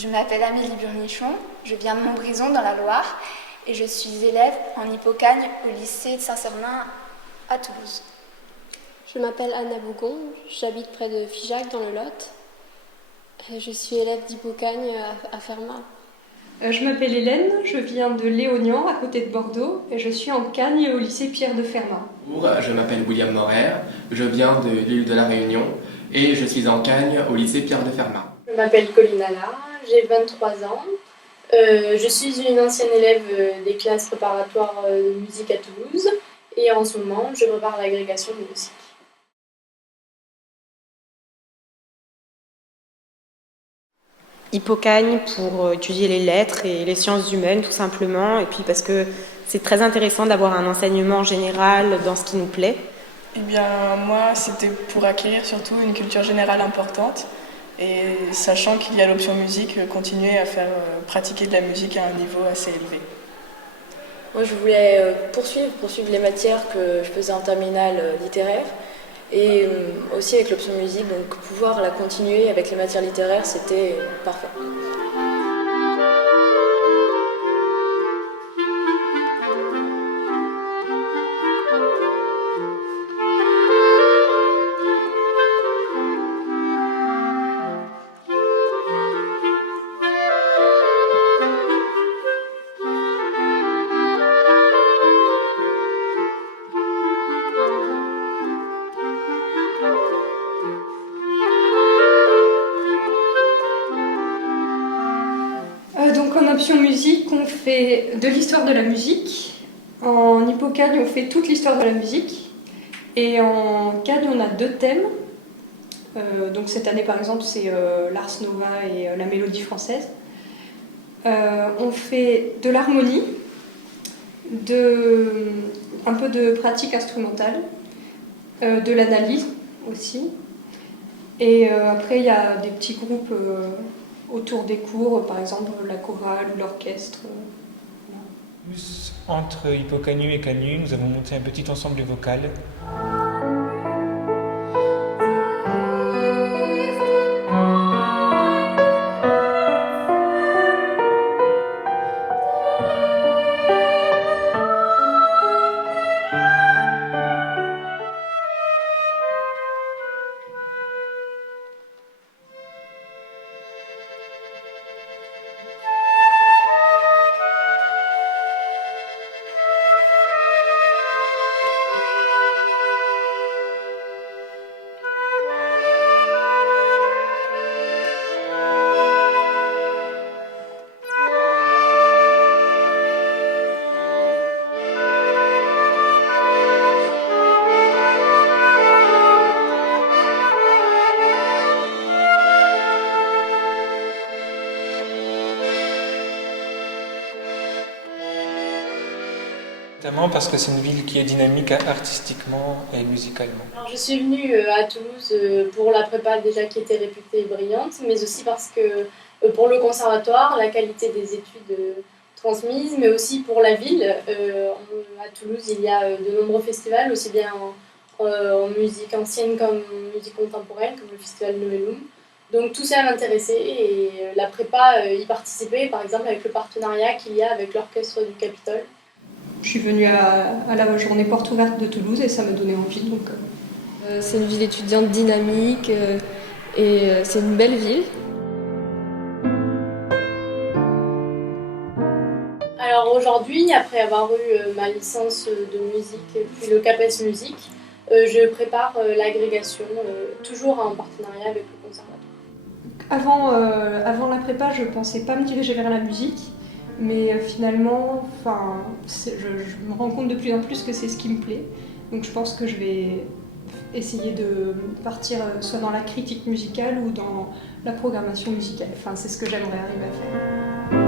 Je m'appelle Amélie Burnichon, je viens de Montbrison dans la Loire et je suis élève en Hippocagne au lycée de Saint-Sernin à Toulouse. Je m'appelle Anna Bougon, j'habite près de Figeac dans le Lot. Je suis élève d'Hippocagne à Fermat. Je m'appelle Hélène, je viens de Léognan à côté de Bordeaux et je suis en Cagne au lycée Pierre de Fermat. Je m'appelle William Morer, je viens de l'île de la Réunion et je suis en Cagne au lycée Pierre de Fermat. Je m'appelle Colline Alla, j'ai 23 ans. Je suis une ancienne élève des classes préparatoires de musique à Toulouse et en ce moment je prépare l'agrégation de musique. Hippocagne pour étudier les lettres et les sciences humaines tout simplement, et puis parce que c'est très intéressant d'avoir un enseignement général dans ce qui nous plaît. Eh bien moi c'était pour acquérir surtout une culture générale importante et sachant qu'il y a l'option musique, continuer à faire pratiquer de la musique à un niveau assez élevé. Moi je voulais poursuivre les matières que je faisais en terminale littéraire et aussi avec l'option musique, donc pouvoir la continuer avec les matières littéraires c'était parfait. Donc en option musique, on fait de l'histoire de la musique. En Hippocagne, on fait toute l'histoire de la musique. Et en Cagne, on a 2 thèmes. Donc cette année, par exemple, c'est l'Ars Nova et la mélodie française. On fait de l'harmonie, un peu de pratique instrumentale, de l'analyse aussi. Et après, il y a des petits groupes autour des cours, par exemple la chorale ou l'orchestre. Entre Hippocanu et Canu, nous avons monté un petit ensemble vocal. Notamment parce que c'est une ville qui est dynamique artistiquement et musicalement. Alors, je suis venue à Toulouse pour la prépa déjà qui était réputée brillante, mais aussi parce que pour le conservatoire, la qualité des études transmises, mais aussi pour la ville. À Toulouse, il y a de nombreux festivals, aussi bien en musique ancienne comme en musique contemporaine, comme le festival Novelum. Donc tout ça m'intéressait et la prépa y participait, par exemple avec le partenariat qu'il y a avec l'orchestre du Capitole. Je suis venue à la journée porte ouverte de Toulouse et ça m'a donné envie. Donc, C'est une ville étudiante dynamique et c'est une belle ville. Alors aujourd'hui, après avoir eu ma licence de musique puis le CAPES musique, je prépare l'agrégation, toujours en partenariat avec le conservatoire. Avant la prépa, je ne pensais pas me diriger vers la musique. Mais finalement, je me rends compte de plus en plus que c'est ce qui me plaît. Donc je pense que je vais essayer de partir soit dans la critique musicale ou dans la programmation musicale. Enfin, c'est ce que j'aimerais arriver à faire.